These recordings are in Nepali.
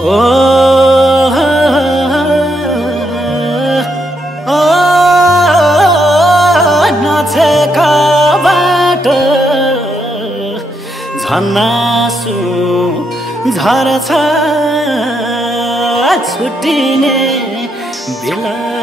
ओ नाचेका बाटो झन्नासु झर्छ छुट्टिने बेलामा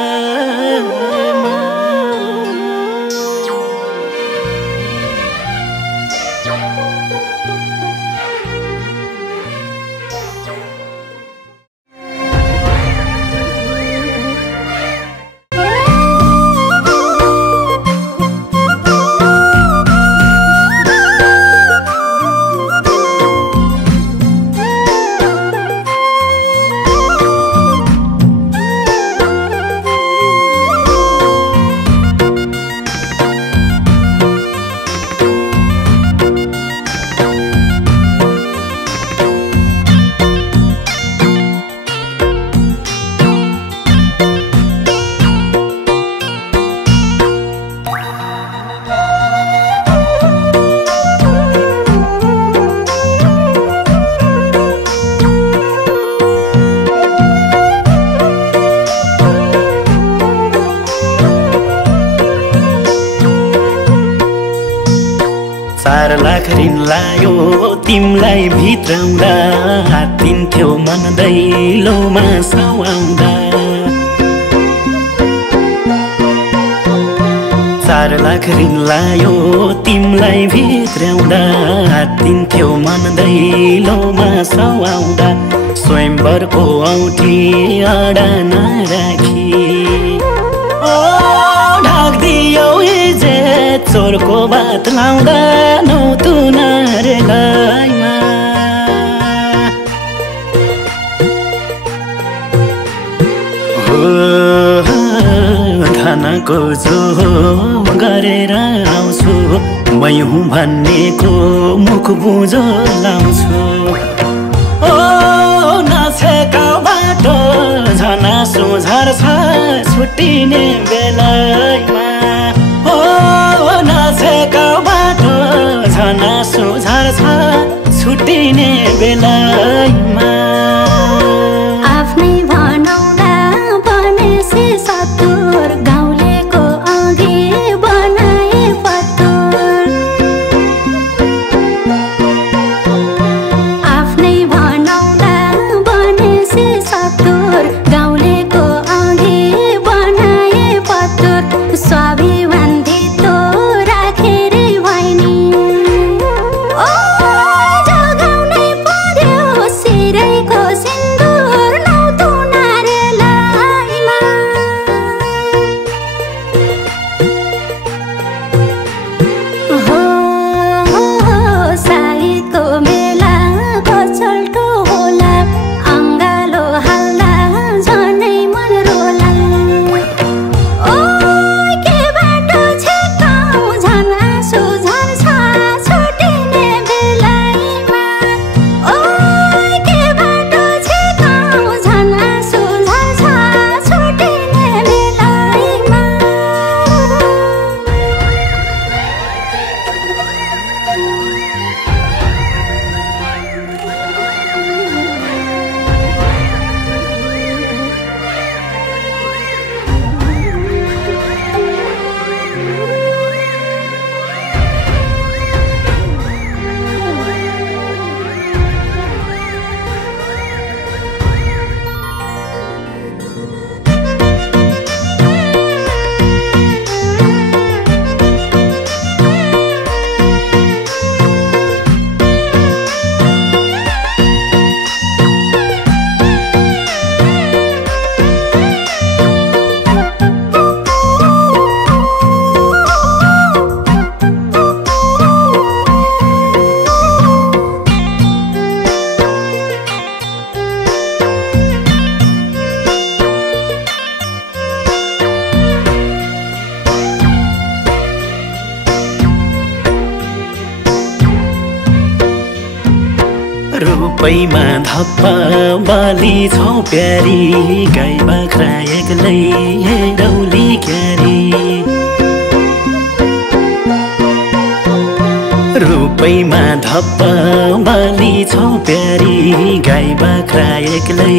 चार लाख ऋण लायो तिमलाई भित्राउँदा हात्तिन्थ्यो मन दैलोमा सवाउँदा 4 लाख ऋण लायो तिमलाई भित्राउँदा हात्तिन्थ्यो मन दैलोमा सवाउँदा स्वयंवरको औँठी अडाना राखी ढाक्दियौ हिजे चोरको बात लाउँदा नौतुना रे गाईमा धनको जो गरेर आउँछु मै हुँ भन्नेको मुख बुझो लाउँछु ओ नाचेका बाटो झनासु झर्छ छुट्टिने बेलामा ओ नाचेका बाटो झनासु झर्छ छुट्टिने बेलामा रूपैमा धप्पा बाली छौ प्यारी गाई बाख्रा एक्लै डौली क्यारी रूपैमा धप्प बाली छौ प्यारी गाई बाख्रा एक्लै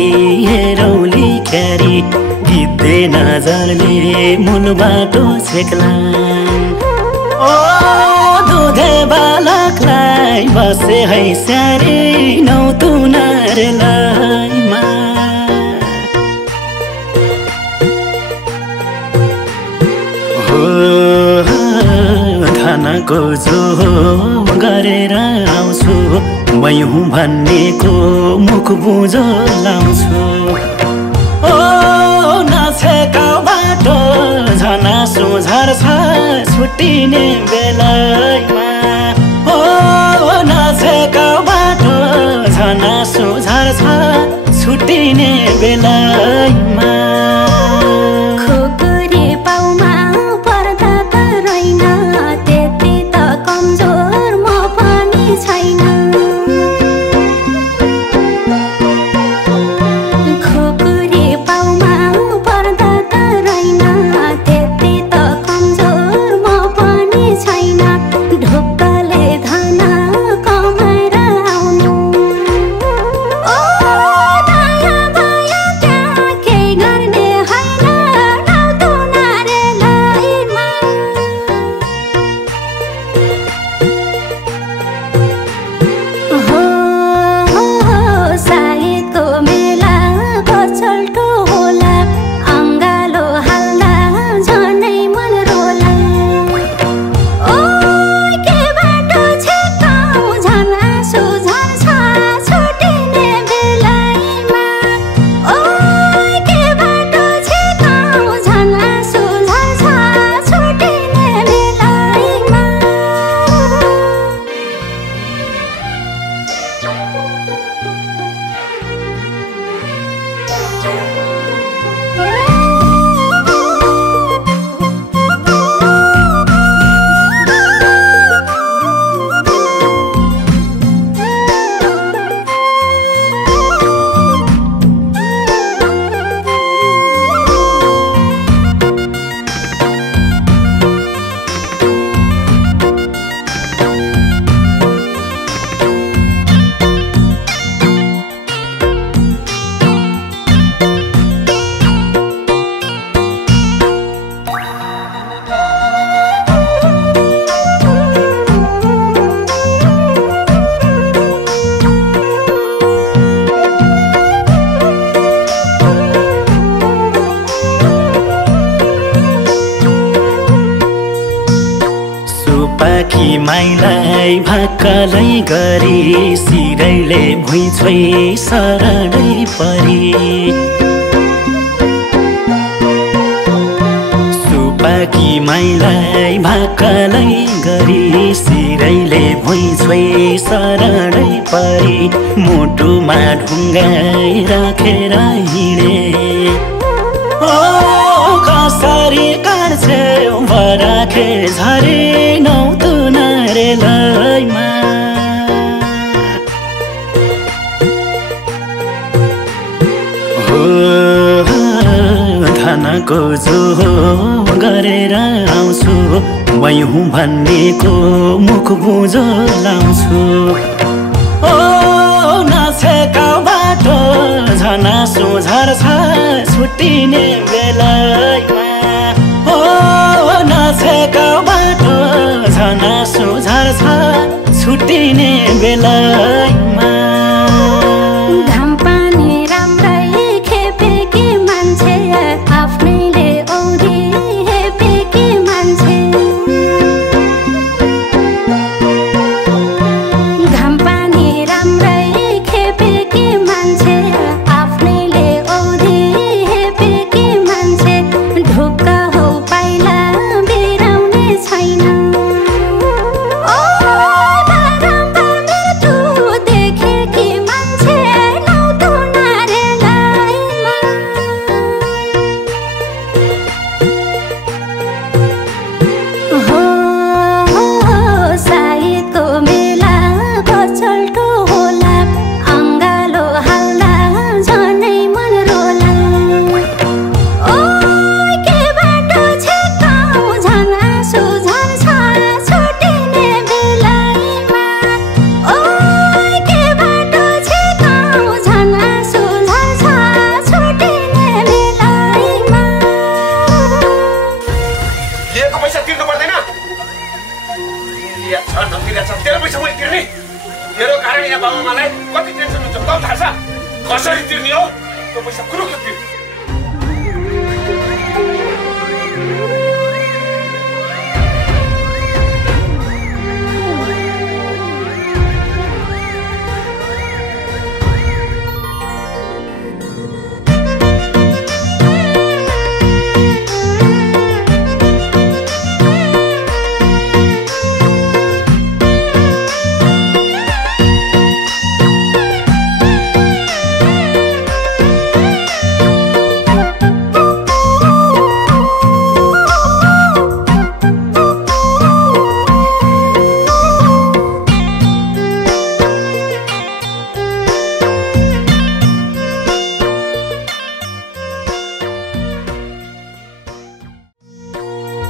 हेरौली क्यारी गिद्धे नजरले मूल बाटो छेक्ला ओ दुधे बालकलाई बसे है स्यारी नौ तुनारेलाई थानाको जो गरेर आउँछु मै हुँ भन्नेको मुख बुझो लाउँछु ओ नछेका बाटो झनासो झर्छ छुट्टिने बेलामा ओ नछेका बाटो झनासो झर्छ छुट्टिने बेलामा पाखी माइलाई भाक्कालै गरी सिरैले भुइँ छोई शरणै परी सुपाकी माइलाई भाक्कालै गरी सिरैले भुइँ छोई शरणै परी मुटुमा ढुङ्गाई राखेर हिँडे ओ कसरी काट्छे बराखे झरे नौ तुनारेलाईमा हो थानाको जो गरेर आउँछु मै हुँ भन्नेको मुख बुझो लाउँछु ओ नछेका बाटो झनासो झर्छ छुट्टिने बेलामा ओ नछेका बाटो झनासो झर्छ छुट्टिने बेलामा घाम पानी राम्रै खेपेकी मान्छे आफ्नैले औधी हेपेकी मान्छे घाम पानी राम्रै खेपेकी मान्छे आफ्नैले औधी हेपेकी मान्छे ढुक्क हो पाइला बिराउने छैन ओ बारम्बार मृत्यु देखे तेरो पैसा मैले तिर्ने तेरो कारण यहाँ बाबुआमालाई कति टेन्सन हुन्छ तँ थाहा छ कसरी तिर्ने हो त्यो पैसा कुरोको तिर्ने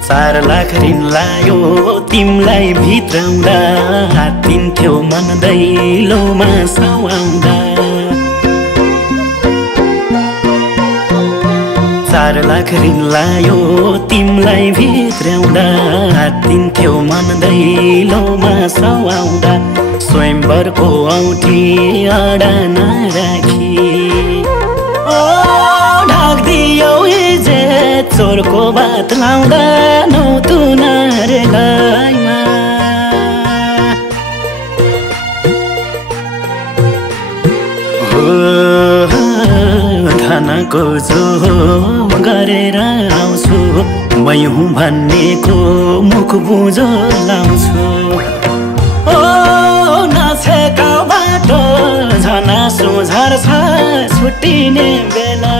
चार लाख ऋण लायो तिमलाई भित्राउँदा हात दिन्थ्यो मन दैलोमा साउआउँदा 4 लाख ऋण लायो तिमलाई भित्राउँदा हात दिन्थ्यो मन दैलोमा साउआउँदा स्वयंवरको औँठी आडा नराखी ढाक्दियौ इज्जत चोरको बात लाउँदा नौ तुनारे गाईमा खानाको जो गरेर आउँछु मै हुँ भन्नेको मुख बुझो लाउँछु नाचेका बाटो झनासो झर्छ छुट्टिने बेला